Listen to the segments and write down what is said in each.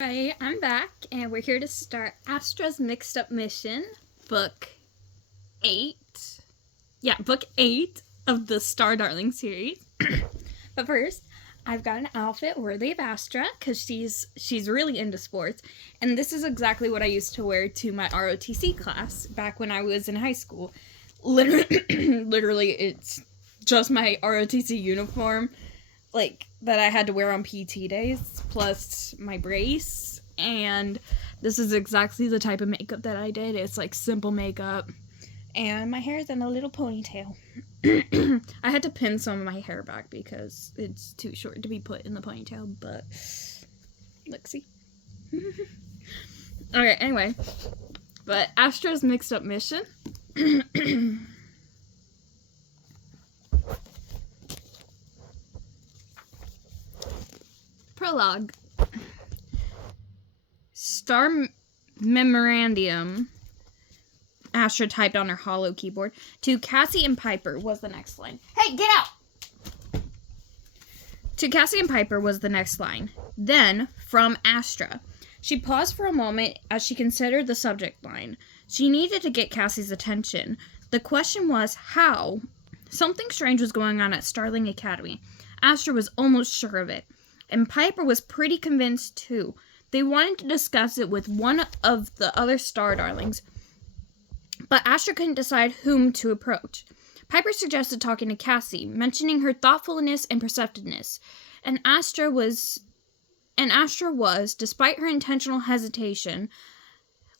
Hi, I'm back, and we're here to start Astra's Mixed Up Mission, Book 8. Yeah, Book 8 of the Star Darling series. But first, I've got an outfit worthy of Astra, because she's really into sports, and this is exactly what I used to wear to my ROTC class back when I was in high school. Literally, it's just my ROTC uniform, that I had to wear on PT days, plus my brace, and this is exactly the type of makeup that I did. It's simple makeup, and my hair is in a little ponytail. I had to pin some of my hair back because it's too short to be put in the ponytail, but let's see. Okay, anyway, but Astra's Mixed Up Mission. Prologue. Star Memorandum, Astra typed on her hollow keyboard. To Cassie and Piper was the next line. Hey, get out! To Cassie and Piper was the next line. Then, from Astra. She paused for a moment as she considered the subject line. She needed to get Cassie's attention. The question was, how? Something strange was going on at Starling Academy. Astra was almost sure of it. And Piper was pretty convinced, too. They wanted to discuss it with one of the other Star Darlings, but Astra couldn't decide whom to approach. Piper suggested talking to Cassie, mentioning her thoughtfulness and perceptiveness, and Astra was, despite her intentional hesitation,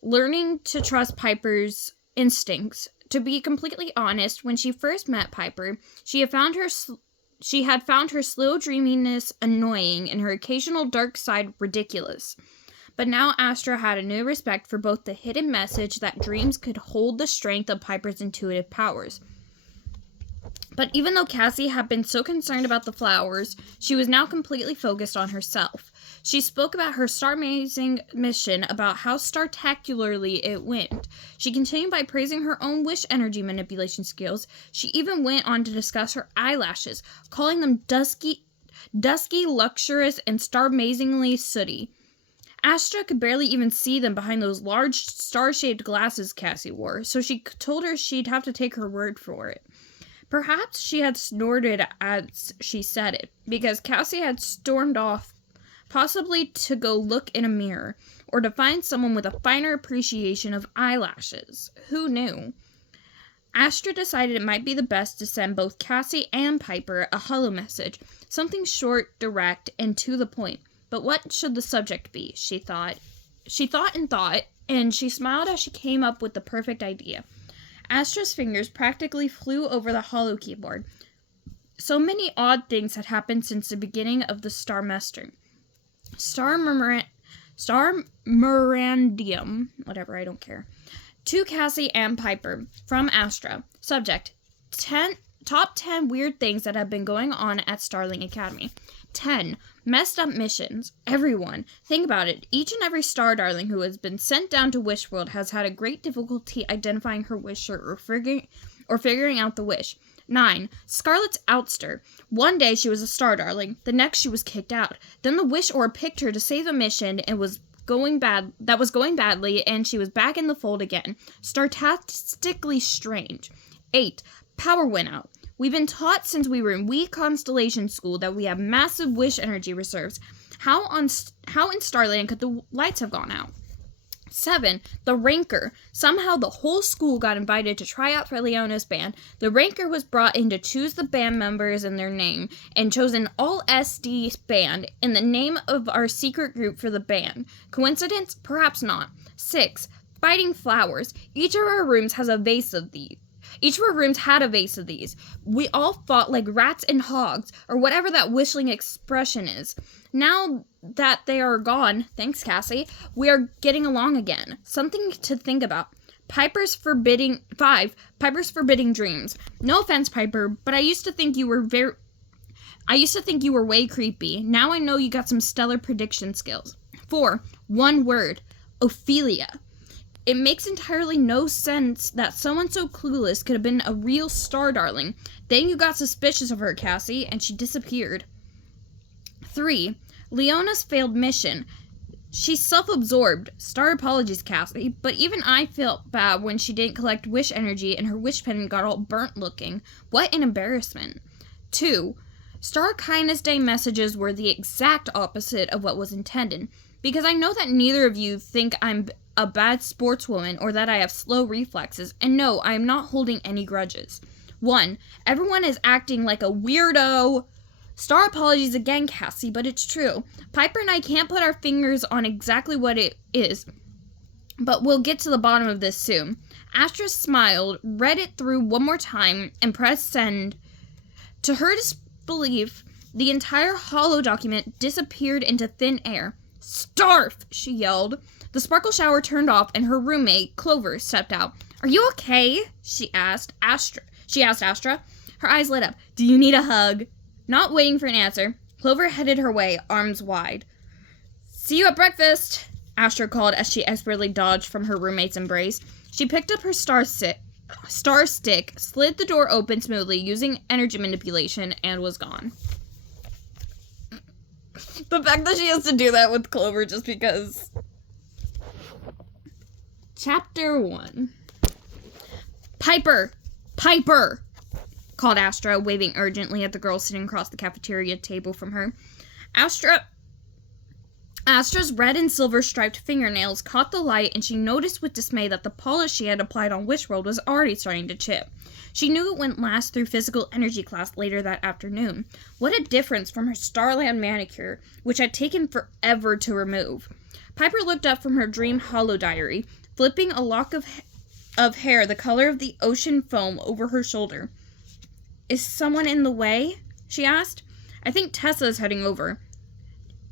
learning to trust Piper's instincts. To be completely honest, when she first met Piper, she had found her slow dreaminess annoying and her occasional dark side ridiculous. But now Astra had a new respect for both the hidden message that dreams could hold the strength of Piper's intuitive powers. But even though Cassie had been so concerned about the flowers, she was now completely focused on herself. She spoke about her star-amazing mission, about how star-tacularly it went. She continued by praising her own wish energy manipulation skills. She even went on to discuss her eyelashes, calling them dusky, luxurious, and star-amazingly sooty. Astra could barely even see them behind those large star-shaped glasses Cassie wore, so she told her she'd have to take her word for it. Perhaps she had snorted as she said it, because Cassie had stormed off, possibly to go look in a mirror, or to find someone with a finer appreciation of eyelashes. Who knew? Astra decided it might be the best to send both Cassie and Piper a hello message, something short, direct, and to the point. But what should the subject be, she thought. She thought, and she smiled as she came up with the perfect idea. Astra's fingers practically flew over the hollow keyboard. So many odd things had happened since the beginning of the Starmester. Star Memorandum, whatever, I don't care. To Cassie and Piper, from Astra. Subject, top 10 weird things that have been going on at Starling Academy. 10. Messed up missions. Everyone. Think about it. Each and every Star Darling who has been sent down to Wish World has had a great difficulty identifying her wisher or figuring out the wish. 9. Scarlet's ouster. One day she was a Star Darling. The next she was kicked out. Then the Wish Orb picked her to save a mission and was going badly, and she was back in the fold again. Startastically strange. 8. Power went out. We've been taught since we were in Wee Constellation School that we have massive wish energy reserves. How in Starland could the lights have gone out? 7. The Ranker. Somehow the whole school got invited to try out for Leona's band. The Ranker was brought in to choose the band members and their name, and chose an all-SD band in the name of our secret group for the band. Coincidence? Perhaps not. 6. Fighting flowers. Each of our rooms had a vase of these. We all fought like rats and hogs, or whatever that wishing expression is. Now that they are gone, thanks Cassie, we are getting along again. Something to think about. 5. Piper's forbidding dreams. No offense, Piper, but I used to think you were way creepy. Now I know you got some stellar prediction skills. 4. One word. Ophelia. It makes entirely no sense that someone so clueless could have been a real Star Darling. Then you got suspicious of her, Cassie, and she disappeared. 3. Leona's failed mission. She's self-absorbed. Star apologies, Cassie, but even I felt bad when she didn't collect wish energy and her wish pendant got all burnt looking. What an embarrassment. 2. Star Kindness Day messages were the exact opposite of what was intended, because I know that neither of you think I'm a bad sportswoman or that I have slow reflexes, and no, I am not holding any grudges. 1. Everyone is acting like a weirdo. Star apologies again, Cassie, but it's true. Piper and I can't put our fingers on exactly what it is, but we'll get to the bottom of this soon. Astra smiled, read it through one more time, and pressed send. To her disbelief, the entire holo document disappeared into thin air. "Starf!" she yelled. The sparkle shower turned off, and her roommate, Clover, stepped out. "Are you okay?" she asked Astra. Her eyes lit up. "Do you need a hug?" Not waiting for an answer, Clover headed her way, arms wide. "See you at breakfast," Astra called as she expertly dodged from her roommate's embrace. She picked up her star stick, slid the door open smoothly using energy manipulation, and was gone. The fact that she has to do that with Clover just because. Chapter 1. Piper! Piper! Called Astra, waving urgently at the girl sitting across the cafeteria table from her. Astra's red and silver striped fingernails caught the light, and she noticed with dismay that the polish she had applied on Wishworld was already starting to chip. She knew it wouldn't last through physical energy class later that afternoon. What a difference from her Starland manicure, which had taken forever to remove. Piper looked up from her dream holo diary, flipping a lock of hair the color of the ocean foam over her shoulder. "Is someone in the way?" she asked. "I think Tessa is heading over,"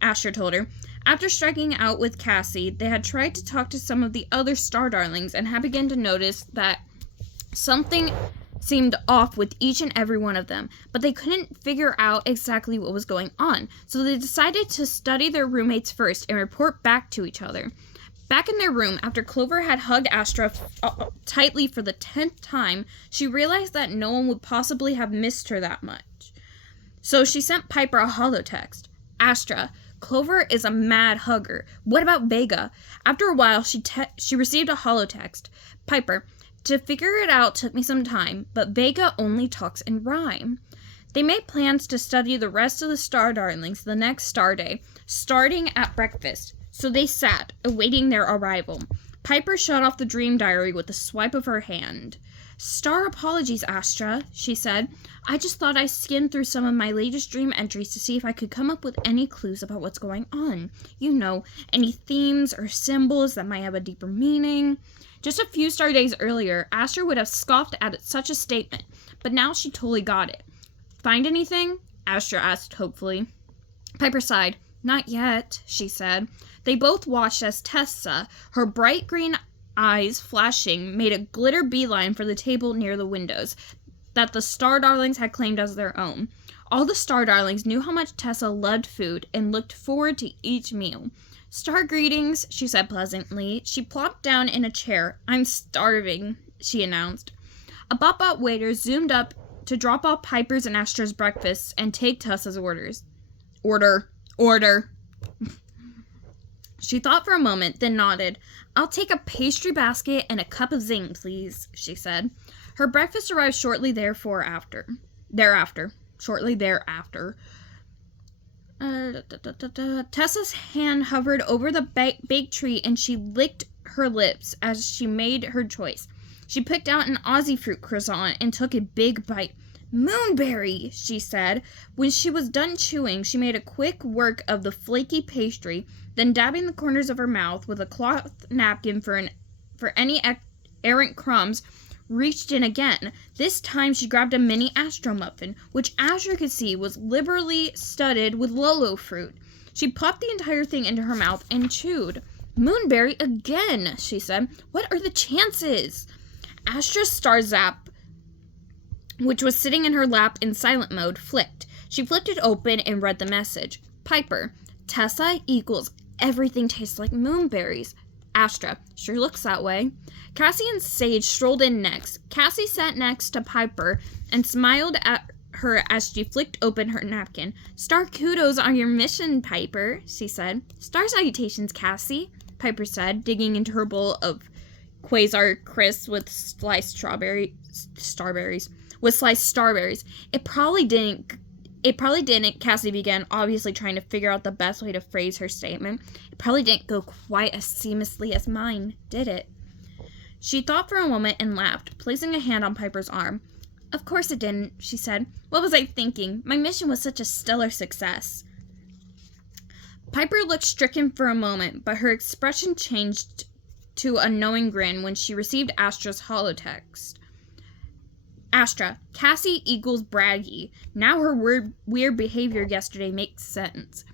Astra told her. After striking out with Cassie, they had tried to talk to some of the other Star Darlings and had begun to notice that something seemed off with each and every one of them, but they couldn't figure out exactly what was going on, so they decided to study their roommates first and report back to each other. Back in their room, after Clover had hugged Astra tightly for the 10th time, she realized that no one would possibly have missed her that much. So she sent Piper a holotext. "Astra, Clover is a mad hugger. What about Vega?" After a while, she received a holotext. "Piper, to figure it out took me some time, but Vega only talks in rhyme." They made plans to study the rest of the Star Darlings the next star day, starting at breakfast. So they sat, awaiting their arrival. Piper shut off the dream diary with a swipe of her hand. "Star apologies, Astra," she said. "I just thought I'd skim through some of my latest dream entries to see if I could come up with any clues about what's going on. You know, any themes or symbols that might have a deeper meaning." Just a few star days earlier, Astra would have scoffed at such a statement, but now she totally got it. "Find anything?" Astra asked hopefully. Piper sighed. "Not yet," she said. They both watched as Tessa, her bright green eyes flashing, made a glitter beeline for the table near the windows that the Star Darlings had claimed as their own. All the Star Darlings knew how much Tessa loved food and looked forward to each meal. "Star greetings," she said pleasantly. She plopped down in a chair. "I'm starving," she announced. A bot waiter zoomed up to drop off Piper's and Astra's breakfasts and take Tessa's orders. Order. She thought for a moment, then nodded. "I'll take a pastry basket and a cup of zing, please," she said. Her breakfast arrived shortly thereafter. Tessa's hand hovered over the baked treat and she licked her lips as she made her choice. She picked out an Aussie fruit croissant and took a big bite. "Moonberry," she said. When she was done chewing, she made a quick work of the flaky pastry, then dabbing the corners of her mouth with a cloth napkin for any errant crumbs, reached in again. This time she grabbed a mini Astro muffin, which Astra could see was liberally studded with Lolo fruit. She popped the entire thing into her mouth and chewed. "Moonberry again," she said. "What are the chances?" Astra's star zap, which was sitting in her lap in silent mode, flicked. She flipped it open and read the message. "Piper, Tessa equals everything tastes like moonberries." Astra, "Sure looks that way." Cassie and Sage strolled in next. Cassie sat next to Piper and smiled at her as she flicked open her napkin. "Star kudos on your mission, Piper," she said. "Star salutations, Cassie," Piper said, digging into her bowl of Quasar crisps with sliced starberries. It probably didn't, Cassie began, obviously trying to figure out the best way to phrase her statement. "It probably didn't go quite as seamlessly as mine, did it?" She thought for a moment and laughed, placing a hand on Piper's arm. "Of course it didn't," she said. "What was I thinking? My mission was such a stellar success." Piper looked stricken for a moment, but her expression changed to a knowing grin when she received Astra's holotext. "Astra, Cassie equals braggy. Now her weird behavior yesterday makes sense."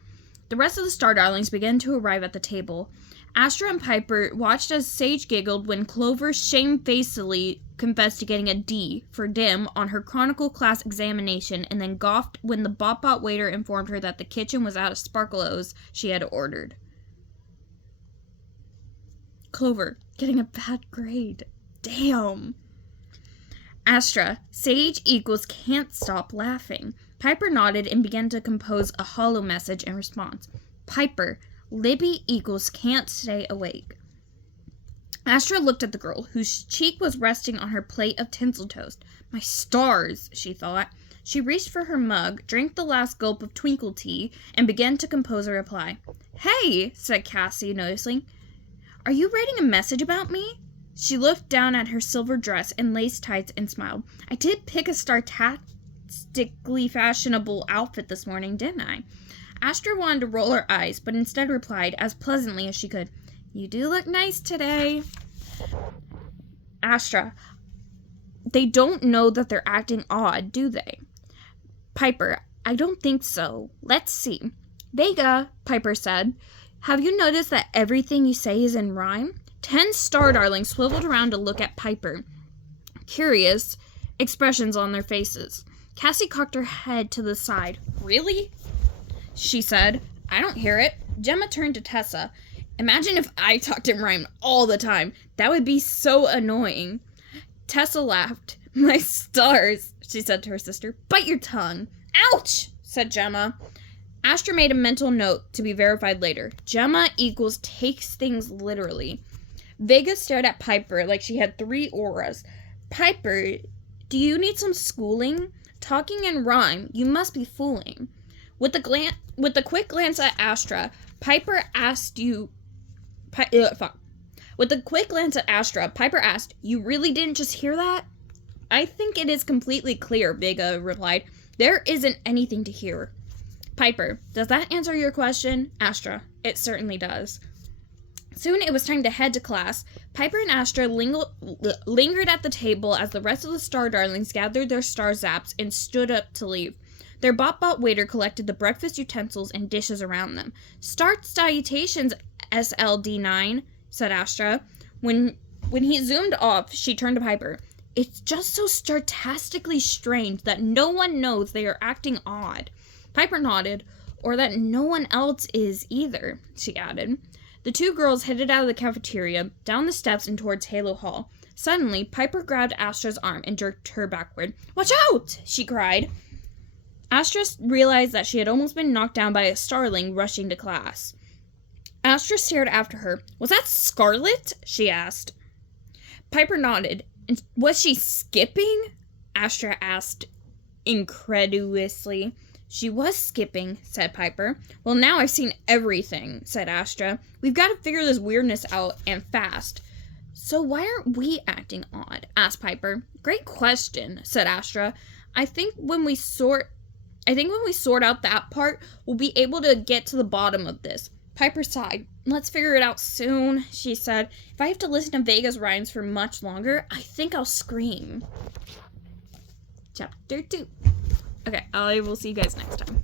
The rest of the Star Darlings began to arrive at the table. Astra and Piper watched as Sage giggled when Clover shamefacedly confessed to getting a D for dim on her Chronicle class examination, and then gawked when the Bot waiter informed her that the kitchen was out of Sparkleos she had ordered. Clover, getting a bad grade. Damn. Astra, Sage equals can't stop laughing. Piper nodded and began to compose a hollow message in response. Piper, Libby equals can't stay awake. Astra looked at the girl, whose cheek was resting on her plate of tinsel toast. My stars, she thought. She reached for her mug, drank the last gulp of twinkle tea, and began to compose a reply. Hey, said Cassie, noticing. Are you writing a message about me? She looked down at her silver dress and lace tights and smiled. I did pick a startastically fashionable outfit this morning, didn't I? Astra wanted to roll her eyes, but instead replied as pleasantly as she could. You do look nice today. Astra, they don't know that they're acting odd, do they? Piper, I don't think so. Let's see. Vega, Piper said, have you noticed that everything you say is in rhyme? 10 Star Darlings swiveled around to look at Piper. Curious expressions on their faces. Cassie cocked her head to the side. Really? She said. I don't hear it. Gemma turned to Tessa. Imagine if I talked in rhyme all the time. That would be so annoying. Tessa laughed. My stars, she said to her sister. Bite your tongue. Ouch, said Gemma. Astra made a mental note to be verified later. Gemma equals takes things literally. Vega stared at Piper like she had 3 auras. Piper, do you need some schooling? Talking in rhyme, you must be fooling. With a quick glance at Astra, Piper asked, you really didn't just hear that? I think it is completely clear, Vega replied. There isn't anything to hear. Piper, does that answer your question? Astra, it certainly does. Soon it was time to head to class. Piper and Astra lingered at the table as the rest of the Star Darlings gathered their star zaps and stood up to leave. Their bot waiter collected the breakfast utensils and dishes around them. Start salutations, SLD9, said Astra. When he zoomed off, she turned to Piper. It's just so startastically strange that no one knows they are acting odd. Piper nodded, or that no one else is either, she added. The 2 girls headed out of the cafeteria, down the steps and towards Halo Hall. Suddenly, Piper grabbed Astra's arm and jerked her backward. Watch out! She cried. Astra realized that she had almost been knocked down by a starling rushing to class. Astra stared after her. Was that Scarlet? She asked. Piper nodded. And was she skipping? Astra asked incredulously. She was skipping, said Piper. Well, now I've seen everything, said Astra. We've got to figure this weirdness out, and fast. So why aren't we acting odd? Asked Piper. Great question, said Astra. I think when we sort out that part, we'll be able to get to the bottom of this. Piper sighed. Let's figure it out soon, she said. If I have to listen to Vega's rhymes for much longer, I think I'll scream. Chapter 2. Okay, I will see you guys next time.